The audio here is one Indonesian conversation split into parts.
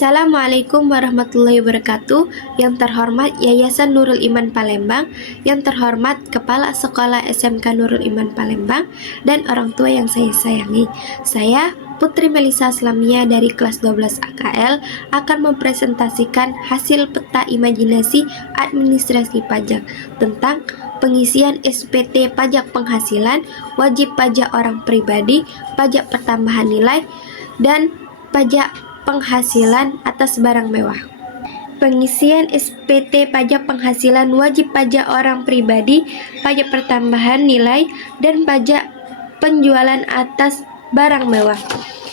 Assalamualaikum warahmatullahi wabarakatuh. Yang terhormat Yayasan Nurul Iman Palembang, yang terhormat Kepala Sekolah SMK Nurul Iman Palembang, dan orang tua yang saya sayangi. Saya Putri Melisa Aslamia dari kelas 12 AKL akan mempresentasikan hasil peta imajinasi administrasi pajak tentang pengisian SPT pajak penghasilan, wajib pajak orang pribadi, pajak pertambahan nilai, dan pajak penghasilan atas barang mewah. Pengisian SPT pajak penghasilan, wajib pajak orang pribadi, pajak pertambahan nilai, dan pajak penjualan atas barang mewah.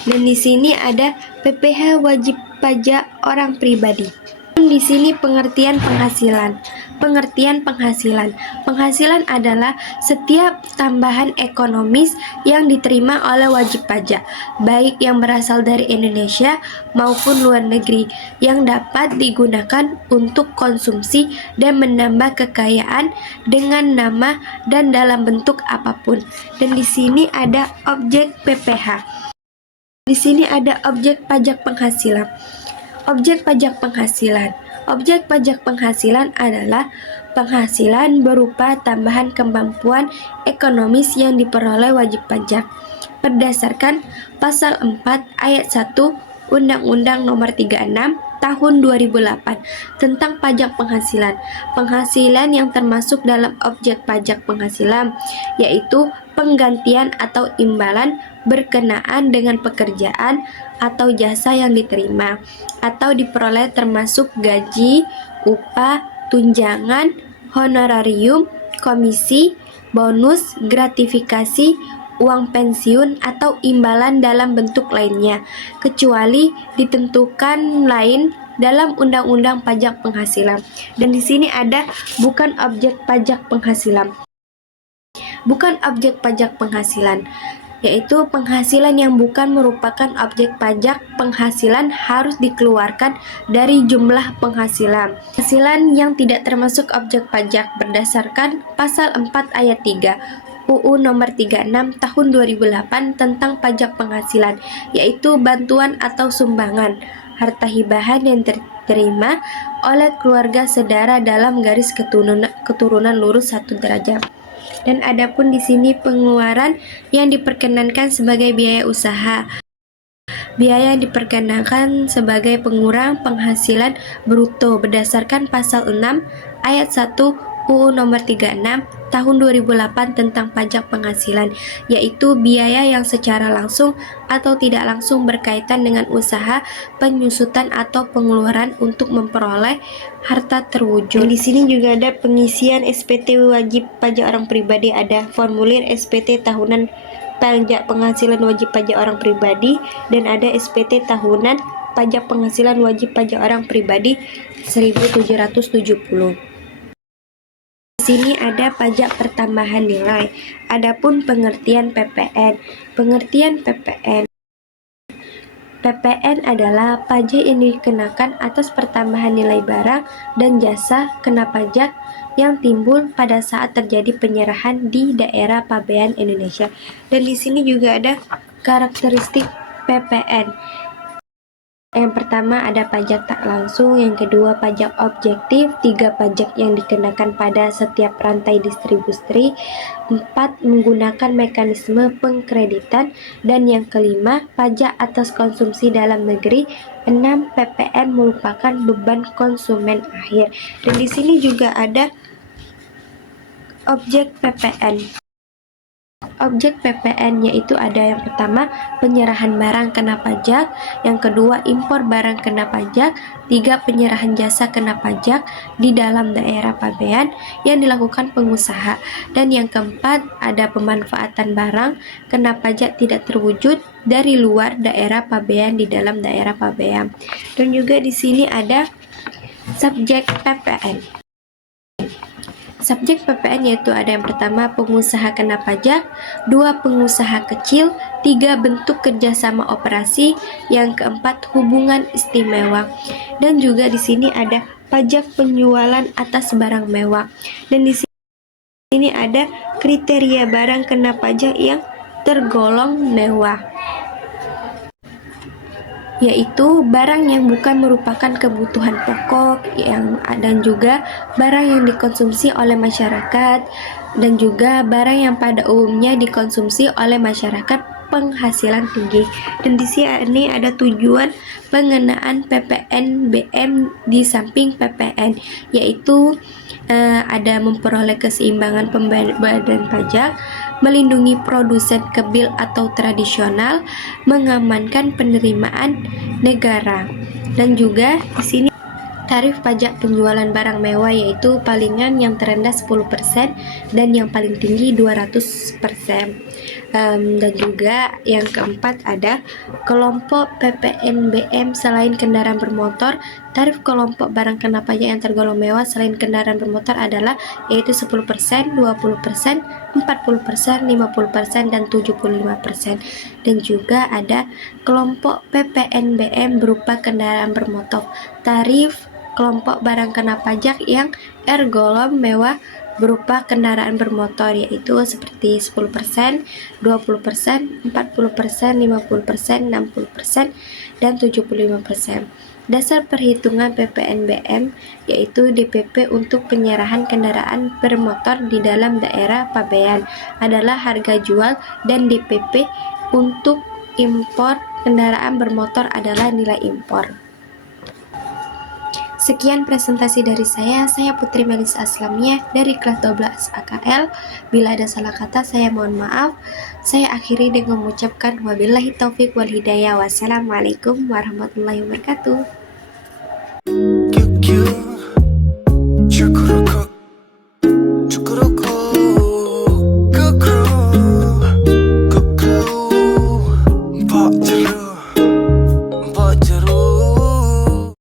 Dan di sini ada PPh wajib pajak orang pribadi. Di sini pengertian penghasilan. Penghasilan adalah setiap tambahan ekonomis yang diterima oleh wajib pajak, baik yang berasal dari Indonesia maupun luar negeri, yang dapat digunakan untuk konsumsi dan menambah kekayaan dengan nama dan dalam bentuk apapun. Dan di sini ada objek PPh. Di sini ada objek pajak penghasilan. Objek pajak penghasilan. Objek pajak penghasilan adalah penghasilan berupa tambahan kemampuan ekonomis yang diperoleh wajib pajak berdasarkan Pasal 4 Ayat 1 Undang-Undang Nomor 36 Tahun 2008 tentang pajak penghasilan. Penghasilan yang termasuk dalam objek pajak penghasilan yaitu penggantian atau imbalan berkenaan dengan pekerjaan atau jasa yang diterima atau diperoleh, termasuk gaji, upah, tunjangan, honorarium, komisi, bonus, gratifikasi, uang pensiun, atau imbalan dalam bentuk lainnya, kecuali ditentukan lain dalam Undang-Undang Pajak Penghasilan. Dan di sini ada bukan objek pajak penghasilan. Bukan objek pajak penghasilan, yaitu penghasilan yang bukan merupakan objek pajak penghasilan harus dikeluarkan dari jumlah penghasilan. Penghasilan yang tidak termasuk objek pajak berdasarkan Pasal 4 Ayat 3 UU Nomor 36 Tahun 2008 tentang pajak penghasilan, yaitu bantuan atau sumbangan, harta hibahan yang diterima oleh keluarga sedara dalam garis keturunan lurus 1 derajat. Dan adapun di sini pengeluaran yang diperkenankan sebagai biaya usaha. Biaya yang diperkenankan sebagai pengurang penghasilan bruto berdasarkan Pasal 6 Ayat 1 UU Nomor 36 Tahun 2008 tentang pajak penghasilan, yaitu biaya yang secara langsung atau tidak langsung berkaitan dengan usaha, penyusutan atau pengeluaran untuk memperoleh harta terwujud. Di sini juga ada pengisian SPT wajib pajak orang pribadi, ada formulir SPT tahunan pajak penghasilan wajib pajak orang pribadi, dan ada SPT tahunan pajak penghasilan wajib pajak orang pribadi 1770. Di sini ada pajak pertambahan nilai. Adapun pengertian PPN. PPN adalah pajak yang dikenakan atas pertambahan nilai barang dan jasa kena pajak yang timbul pada saat terjadi penyerahan di daerah pabean Indonesia. Dan di sini juga ada karakteristik PPN. Yang pertama ada pajak tak langsung, yang kedua pajak objektif, 3 pajak yang dikenakan pada setiap rantai distribusi, 4 menggunakan mekanisme pengkreditan, dan yang kelima pajak atas konsumsi dalam negeri, 6 PPN merupakan beban konsumen akhir. Dan di sini juga ada objek PPN. Objek PPN yaitu ada yang pertama penyerahan barang kena pajak, yang kedua impor barang kena pajak, 3 penyerahan jasa kena pajak di dalam daerah pabean yang dilakukan pengusaha, dan yang keempat ada pemanfaatan barang kena pajak tidak terwujud dari luar daerah pabean di dalam daerah pabean. Dan juga di sini ada subjek PPN. Subjek PPN yaitu ada yang pertama pengusaha kena pajak, 2 pengusaha kecil, 3 bentuk kerjasama operasi, yang keempat hubungan istimewa. Dan juga di sini ada pajak penjualan atas barang mewah. Dan di sini ada kriteria barang kena pajak yang tergolong mewah. yaitu barang yang bukan merupakan kebutuhan pokok dan juga barang yang dikonsumsi oleh masyarakat, dan juga barang yang pada umumnya dikonsumsi oleh masyarakat penghasilan tinggi. Dan di sini ada tujuan pengenaan PPNBM di samping PPN, yaitu ada memperoleh keseimbangan pembayaran pajak, melindungi produsen kecil atau tradisional, mengamankan penerimaan negara. Dan juga di sini tarif pajak penjualan barang mewah, yaitu palingan yang terendah 10% dan yang paling tinggi 200%. Dan juga yang keempat ada kelompok PPNBM selain kendaraan bermotor. Tarif kelompok barang kena pajak yang tergolong mewah selain kendaraan bermotor adalah yaitu 10%, 20%, 40%, 50%, dan 75%. Dan juga ada kelompok PPNBM berupa kendaraan bermotor. Tarif kelompok barang kena pajak yang tergolong mewah berupa kendaraan bermotor, yaitu seperti 10%, 20%, 40%, 50%, 60%, dan 75%. Dasar perhitungan PPNBM yaitu DPP untuk penyerahan kendaraan bermotor di dalam daerah pabean adalah harga jual, dan DPP untuk impor kendaraan bermotor adalah nilai impor. Sekian presentasi dari saya Putri Melis Aslamia dari kelas 12 AKL. Bila ada salah kata saya mohon maaf. Saya akhiri dengan mengucapkan wabillahi taufik wal hidayah. Wassalamualaikum warahmatullahi wabarakatuh.